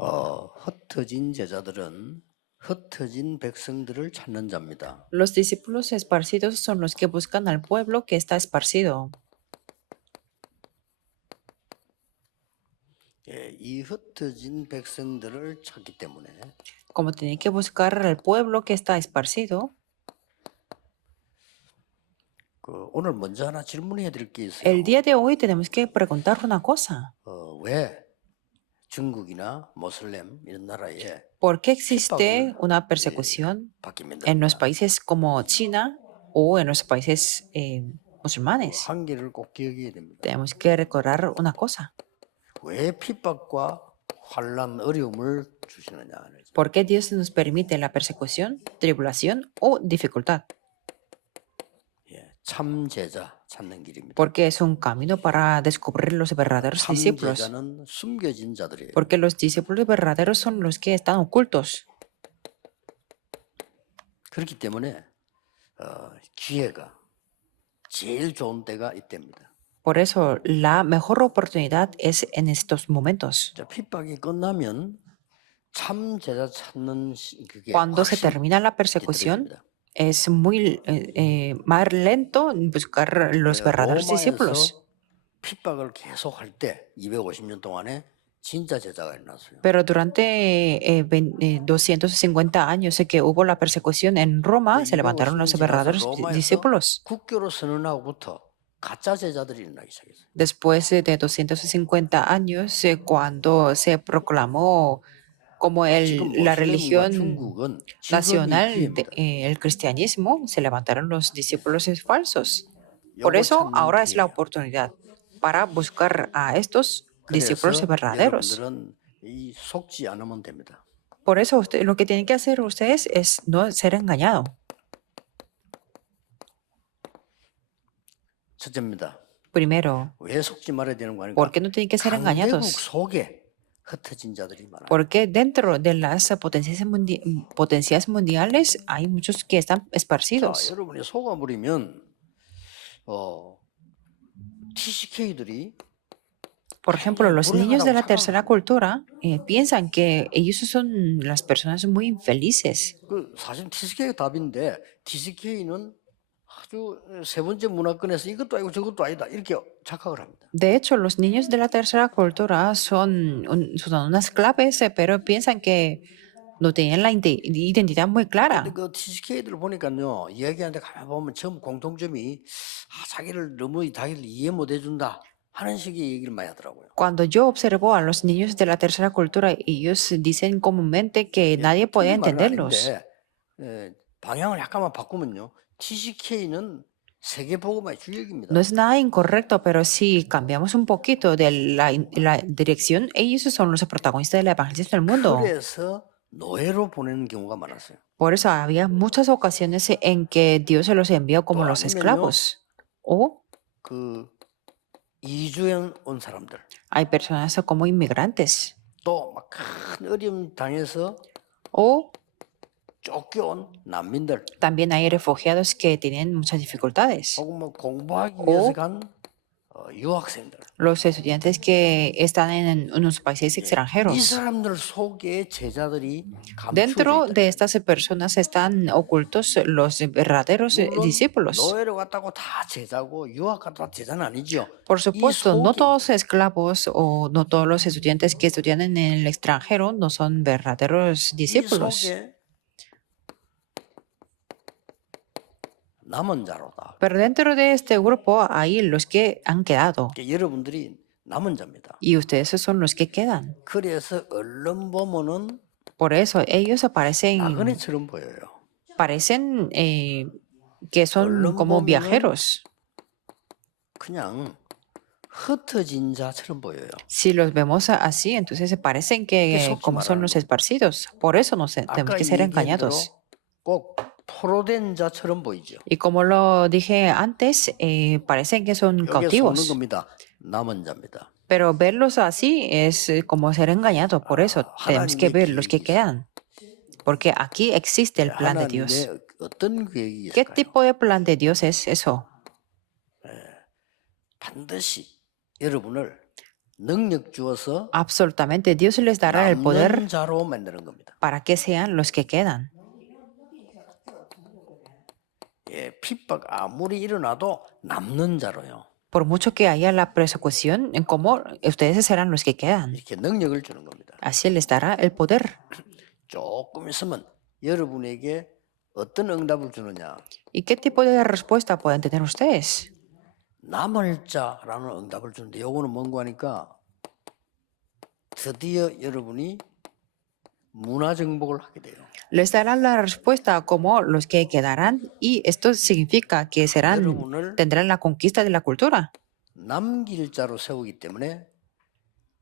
흩어진 제자들은 흩어진 백성들을 찾는 자입니다. Los discípulos esparcidos son los que buscan al pueblo que está esparcido. 이 흩어진 백성들을 찾기 때문에 Como tienen que buscar al pueblo que está esparcido, 오늘 먼저 하나 질문해야 될 게 있어요. el día de hoy tenemos que preguntar una cosa. 왜 중국이나 모슬렘 이런 나라에 ¿Por qué existe una persecución 받게 en los 만듭니까? países como China o en los países musulmanes? 한계를 꼭 기억해야 됩니다. Tenemos que recordar una cosa. 왜 핍박과 환란, 어려움을 주시느냐. ¿Por qué Dios nos permite la persecución, tribulación o dificultad? 참 제자 찾는 길입니다. Porque es un camino para descubrir los verdaderos 참 discípulos. 제자는 숨겨진 자들이에요. Porque los discípulos verdaderos son los que están ocultos. 그렇기 때문에 기회가 제일 좋은 때가 이때입니다. Por eso la mejor oportunidad es en estos momentos. 자, 핍박이 끝나면 참 제자 찾는 그게 Cuando se 확실히 termina la persecución, 뒤떨어집니다. es muy más lento en buscar los verdaderos discípulos. 로마에서 핍박을 계속 할 때 250년 동안에 진짜 제자가 일어났어요. Pero durante 250 años que hubo la persecución en Roma, se levantaron los verdaderos discípulos. 국교로 선언하고부터 가짜 제자들이 일어나기 시작했어요. Después de 250 años, cuando se proclamó como 지금 la 모슬렘과 religión 중국은 지금이 nacional, 기회입니다. el cristianismo, se levantaron los discípulos falsos. Por 요거 eso 찾는 ahora es la 기회예요. oportunidad para buscar a estos discípulos 그래서 verdaderos. 여러분들은 이 속지 않으면 됩니다. Por eso lo que tienen que hacer ustedes es no ser engañado. 첫째입니다. Primero, 왜 속지 말아야 되는 거 아닌가? ¿por qué no tienen que ser 강대국 engañados? 속에 흩어진 자들이 많아요. Porque dentro de las potencias mundiales hay muchos que están 자, esparcidos. 여러분이 속아버리면 TCK들이 Por ejemplo, los niños de la tercera cultura piensan que ellos son las personas muy infelices. 사실 TCK가 답인데 TCK는 아주 세 번째 문화권에서 이것도 아니고 저것도 아니다 이렇게 착각을 합니다. De hecho, los niños de la tercera cultura son unas claves, pero piensan que no tienen la identidad muy 근데 clara. 그 TCK들 보니까요 이야기하는데 가만 보면 처음 공통점이 자기를 너무 자기를 이해 못 해준다 하는 식의 얘기를 많이 하더라고요. Cuando yo observo a los niños de la tercera cultura, ellos dicen comúnmente que nadie puede 틀린 말은 entenderlos. 아닌데, 방향을 약간만 바꾸면요 TCK는 세계 복음화의 주역입니다. No es nada incorrecto, pero si cambiamos un poquito de la dirección, ellos son los protagonistas de la evangelización del mundo. 그래서 노예로 보내는 경우가 많았어요. Por eso había muchas ocasiones en que Dios se los envió como 또 los 아니면요. esclavos. O 그 이주해 온 사람들 hay personas como inmigrantes. 또 막 큰 어려움 당해서 O 쫓겨온 난민들 también hay refugiados que tienen muchas dificultades. 혹은 뭐 공부하기 위해서 간 유학생들 Los estudiantes que están en unos países 이 extranjeros. 사람들 속에 제자들이 Dentro 감추어져 de 있다. estas personas están ocultos los verdaderos 물론 discípulos. 노예로 갔다고 다 제자고 유학 갔다고 다 제자는 아니죠. Por supuesto, no 속에 todos los esclavos o no todos los estudiantes que estudian en el extranjero no son verdaderos 이 discípulos. 속에 남은 자로다. Pero dentro de este grupo hay los que han quedado 그러니까 여러분들이 남은 자입니다. y ustedes son los que quedan. 그래서 얼른 보면은 Por eso ellos 나그네처럼 보여요. parecen que son como viajeros. 그냥 흩어진 자처럼 보여요. Si los vemos así, entonces se parecen que como son los esparcidos. Por eso tenemos 아까 que ser 얘기한 대로 engañados. 꼭 포로된 자처럼 보이죠. Y como lo dije antes, parecen que son 여기서 오는 cautivos. 겁니다. 남은 자입니다. Pero verlos así es como ser engañado. Por eso tenemos que ver los que quedan. Porque aquí existe el plan de Dios. 하나님의 어떤 계획이 ¿Qué 있을까요? tipo de plan de Dios es eso? 반드시 여러분을 능력 주어서 Absolutamente, Dios les dará el poder 남는 자로 만드는 겁니다. para que sean los que quedan. 예, 핍박 아무리 일어나도 남는 자로요. Por mucho que haya la persecución, en cómo ustedes serán los que quedan. 이렇게 능력을 주는 겁니다. Así les dará el poder. 조금 있으면 여러분에게 어떤 응답을 주느냐? ¿Y qué tipo de respuesta pueden tener ustedes? 남을 자라는 응답을 주는데 요거는 뭔가 하니까 드디어 여러분이 문화 정복을 하게 돼요. Les darán la respuesta como los que quedarán y esto significa que 여러분을 tendrán la conquista de la cultura. 남길 자로 세우기 때문에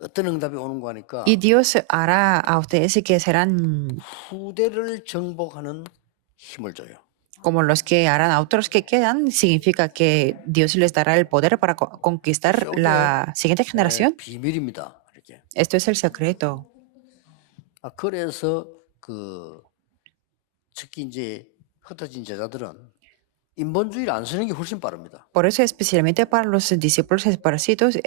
어떤 응답이 오는 거 하니까 Y Dios hará a ustedes que serán 후대를 정복하는 힘을 줘요. como los que harán a otros que quedan, significa que Dios les dará el poder para conquistar la siguiente generación. 비밀입니다. 이렇게. Esto es el secreto. 그래서 특히 이제 흩어진 제자들은 인본주의를 안 쓰는 게 훨씬 빠릅니다. Por eso, especialmente para los discípulos esparcidos,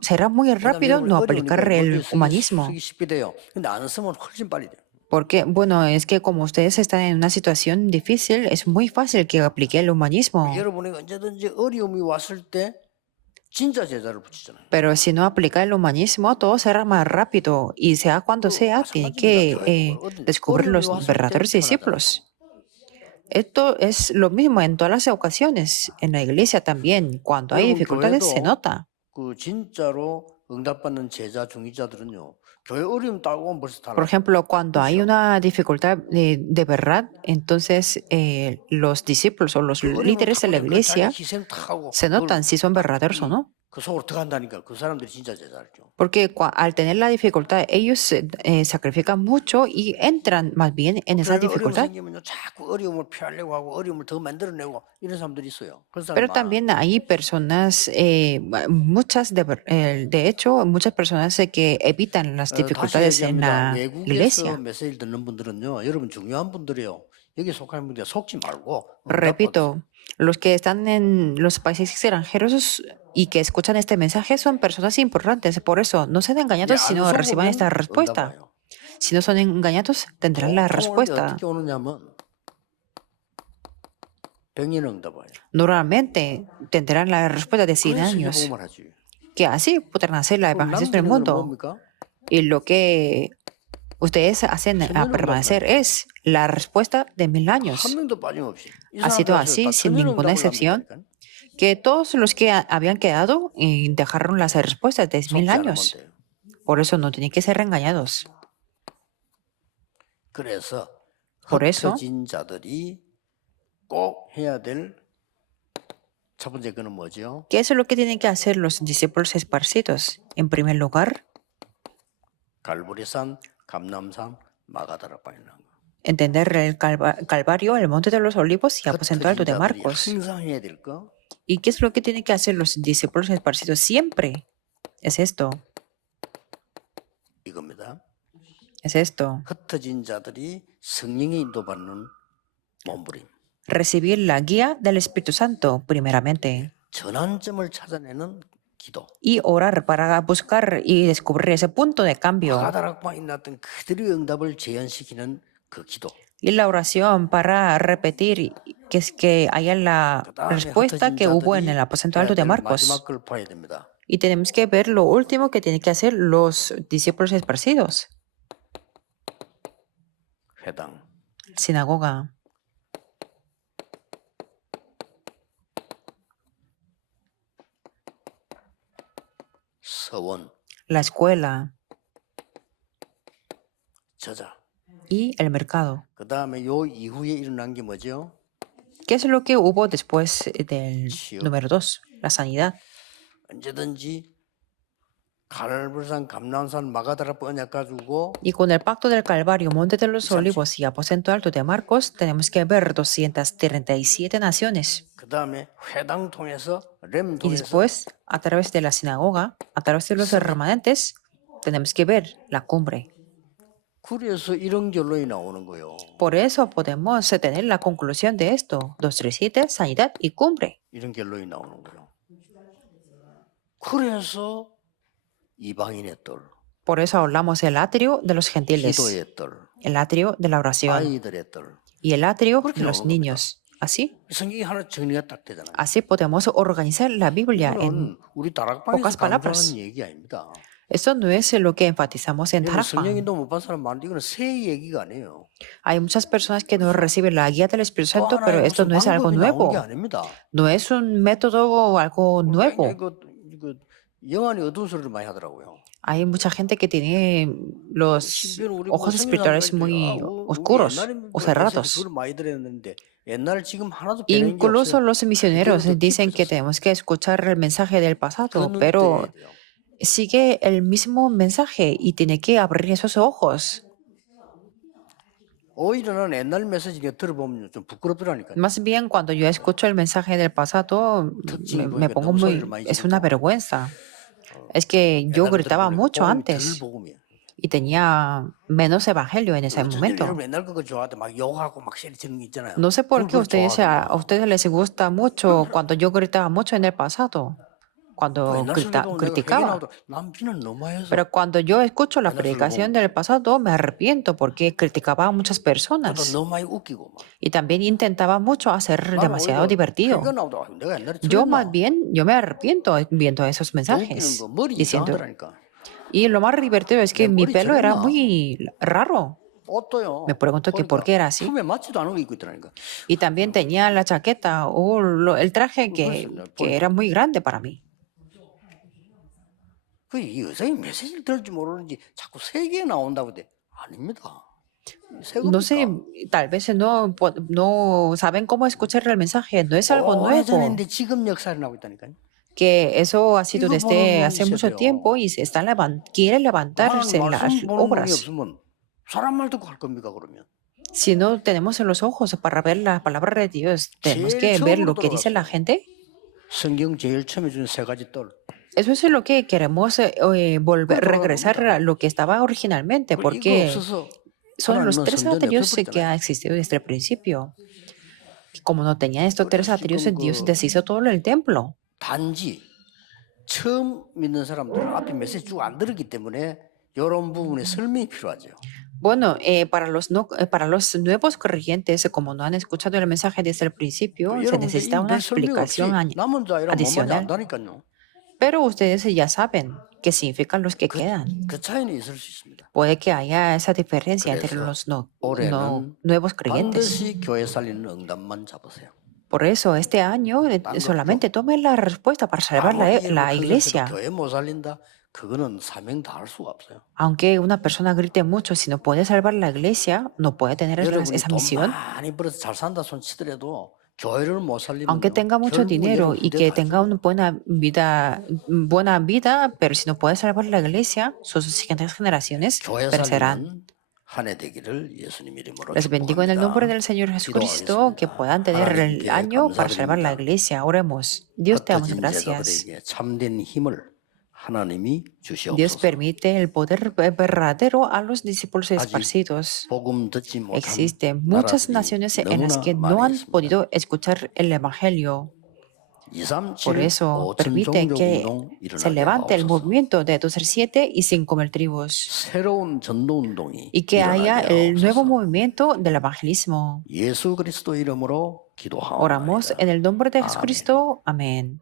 será muy rápido no aplicar el humanismo. 쓰기 쉽게 돼요. 근데 안 쓰면 훨씬 빨리 돼요. Porque, bueno, es que como ustedes están en una situación difícil, es muy fácil que aplique el humanismo. 여러분이 언제든지 어려움이 왔을 때 진짜 제자를 붙이잖아요. Pero si no aplica el humanismo, todo será más rápido y sea cuando sea, tiene que descubrir los verdaderos discípulos. Esto es lo mismo en todas las ocasiones, en la iglesia también. Cuando hay dificultades se nota. 진짜로 응답받는 제자 중위자들은요. 교회 어려움 따고 오면 벌써 다 Por ejemplo, cuando hay una dificultad de verdad, entonces los discípulos o los líderes de la iglesia se notan si son verdaderos o no. 그 속으로 들어간다니까 그 사람들이 진짜 제자죠. Porque al tener la dificultad, ellos sacrifican mucho y entran más bien en esa dificultad. 생기면요, 자꾸 어려움을 피하려고 하고 어려움을 더 만들어내고 이런 사람들이 있어요. 그런 Pero 사람 también hay personas, muchas de hecho, muchas personas que evitan las 다시 dificultades en 얘기합니다. la 외국에서 iglesia. 메시지를 듣는 분들은요, 여러분 중요한 분들이에요. 여기 속하는 분들 속지 말고. Repito, los que están en los países extranjeros y que escuchan este mensaje son personas importantes. Por eso, no sean engañados si no reciban esta respuesta. Si no son engañados, tendrán la respuesta. 어떻게 오느냐면 병인 응답이에요. Normalmente tendrán la respuesta de 100 años, que así podrán hacer la evangelización del mundo. Y lo que ustedes hacen a permanecer es la respuesta de 1000 años. Ha sido así sin ninguna excepción, que todos los que habían quedado dejaron las respuestas de 1000 años. Por eso no tienen que ser engañados. Por eso, 흩어진 자들이 꼭 해야 될 첫 번째 거는 뭐죠? ¿qué es lo que tienen que hacer los discípulos esparcidos? En primer lugar, 갈보리산, 감람산, 마가다락방에 있는 거. entender el Calvario, el Monte de los Olivos y Aposento Alto de 흩어진 자들이 Marcos. 항상 해야 될 거. ¿Y qué es lo que tienen que hacer los discípulos esparcidos siempre? Es esto, 이겁니다. es esto. 흩어진 자들이 성령의 인도받는 몸부림. Recibir la guía del Espíritu Santo, primeramente, 전환점을 찾아내는 기도. y orar para buscar y descubrir ese punto de cambio. 마가다락방에 있었던 그들의 응답을 재현시키는 그 기도. Y la oración para repetir que es que haya la respuesta que hubo en el aposento alto de Marcos. 마지막 걸 봐야 됩니다. Y tenemos que ver lo último que tienen que hacer los discípulos esparcidos. 회당. Sinagoga. 서원. La escuela 저자. y el mercado. 그 다음에 요 이후에 일어난 게 뭐죠? ¿Qué es lo que hubo después del número 2? La sanidad. 언제든지 갈보리산, 감람산, 마가다락 언약 가지고 Y con el pacto del Calvario, Monte de los Olivos y Aposento Alto de Marcos, tenemos que ver 237 naciones. 그 다음에 회당 통해서 렘 Y 통해서 después, a través de la sinagoga, a través de los remanentes, tenemos que ver la cumbre. 그래서 이런 결론이 나오는 거예요. Por eso podemos tener la conclusión de esto. 237, sanidad y cumbre. 이런 결론이 나오는 거예요. 그래서 이방인의 뜰, Por eso hablamos del atrio de los gentiles, 기도의 뜰, el atrio de la oración 아이들의 뜰. y el atrio 그렇게 de los 나오는 겁니다. niños. Así, 성경이 하나 정리가 딱 되잖아요. así podemos organizar la Biblia en 이거는 우리 다락방에서 pocas palabras. 강조하는 얘기 아닙니다. Esto no es lo que enfatizamos en 왜냐면 Tarapán. 성령인도 못 받은 사람 많은데 이거는 새 얘기가 아니에요. Hay muchas personas que no reciben la guía del Espíritu 또 Santo, pero 하나의 esto 무슨 no es algo 방법이 나온 게 nuevo. 아닙니다. No es un método o algo nuevo. 이거 영안이 어두운 소리를 많이 하더라고요. Hay mucha gente que tiene los 심지어는 우리 ojos espirituales muy oscuros o cerrados. 그걸 많이 들었는데 옛날 지금 하나도 변한 게 Incluso 없어요. los misioneros 그때부터 dicen que 깊어졌어요. tenemos que escuchar el mensaje del 그 pasado, 눈 pero 떼야 돼요. sigue el mismo mensaje y tiene que abrir esos ojos. 오히려 나는 옛날 메시지 들어보면 좀 부끄럽더라니까요. Más bien, cuando yo escucho el mensaje del pasado, me pongo muy... Es una vergüenza. Es que yo gritaba mucho antes 복음이에요. y tenía menos evangelio en ese momento. 여러분 옛날 그거 좋아하대 막 욕하고 막 세리치는 거 있잖아요. No sé por qué 그걸 좋아하더라고요. a ustedes les gusta mucho cuando yo gritaba mucho en el pasado, cuando 옛날 설교 보면 내가 criticaba. 회개 나오더라. 난 비는 너무 해서 Pero cuando yo escucho la predicación del pasado, me arrepiento porque criticaba a muchas 나도 personas 너무 많이 웃기고 막. y también intentaba mucho hacer 나는 demasiado 오히려 divertido. 회개가 나오더라. 내가 옛날에 Yo 틀렸나? más bien, yo me arrepiento viendo esos 더 웃기는 mensajes, 거 머리 diciendo, 이상하더라니까. y lo más divertido es que 내 mi 머리 pelo era 저랬나? muy raro. 옷도요. Me pregunto que por qué era así. 품에 맞지도 않은 거 입고 있더라니까. Y también tenía la chaqueta o el traje que era muy grande para mí. 이 여성이 메시지를 들을지 모르는지 자꾸 세계에 나온다고 돼. 아닙니다. 새 No sé, 겁니까? tal vez no saben cómo escuchar el mensaje, no es algo nuevo. 오래전인데 지금 역사를 나오고 있다니까요. Que eso ha sido 이거 desde 보는 hace 눈이 mucho 있어야 돼요. tiempo y se está quiere levantarse 하나님 las 말씀 보는 눈이 obras. 없으면 사람 말 듣고 할 겁니까 그러면? Si no tenemos en los ojos para ver la palabra de Dios, tenemos 제일 que ver 처음으로 lo que dice la 돌아갔어요. gente. 성경 제일 처음에 준 세 가지 뜰. Eso es lo que queremos volver, Pero regresar a lo que estaba originalmente, 이거 porque 없어서 son los 하나님은 tres 성전에 atrios que 펴버렸잖아요. ha existido desde el principio. Como no tenía estos tres atrios, 지금 Dios 그 deshizo todo el templo. 단지 처음 믿는 사람들은 앞에 메시지 쭉 안 들었기 때문에 이런 부분에 설명이 필요하죠. Bueno, para los nuevos creyentes, como no han escuchado el mensaje desde el principio, se 여러분들 necesita una 이별 설명 없이 explicación 남은 자이란 뭔 말인지 adicional. 안다니까요. Pero ustedes ya saben qué significan los que quedan. 그 차이는 있을 수 있습니다. Puede que haya esa diferencia entre 그래서 los 올해는 nuevos creyentes. 반드시 교회 살리는 응답만 잡으세요. Por eso, este año solamente tomen la respuesta para salvar la iglesia. 교회 못 살린다. 그거는 사명 다 할 수가 없어요. Aunque una persona grite mucho, si no puede salvar la iglesia, no puede tener 여러분이 esa 돈 misión. 많이 벌어서 잘 산다 손 치더라도 교회를 못 살리면 Aunque tenga mucho dinero y que tenga una buena vida, pero si no puede salvar la iglesia, sus siguientes generaciones 교회 perecerán. 살리는 한 해 되기를 예수님 이름으로 Les bendigo en el nombre del Señor Jesucristo, que puedan tener el año para salvar la iglesia. Oremos. Dios te damos 흩어진 gracias. 제자들에게 참된 힘을 하나님이 Dios 주시옵소서. permite el poder verdadero a los discípulos esparcidos. 복음 듣지 못한 Existen muchas 나라들이 naciones en las 너무나 que no 많이 han 있습니다. podido escuchar el Evangelio. 237 Por eso, 5천 permite 종족 que 운동 se 일어나게 levante el 하옵소서. movimiento de 237 y 5,000 tribus. 새로운 전도 운동이 Y que haya 일어나게 el nuevo 하옵소서. movimiento del evangelismo. 예수 그리스도 이름으로 기도하옵나이다. Oramos en el nombre de Amén. Jesucristo. Amén.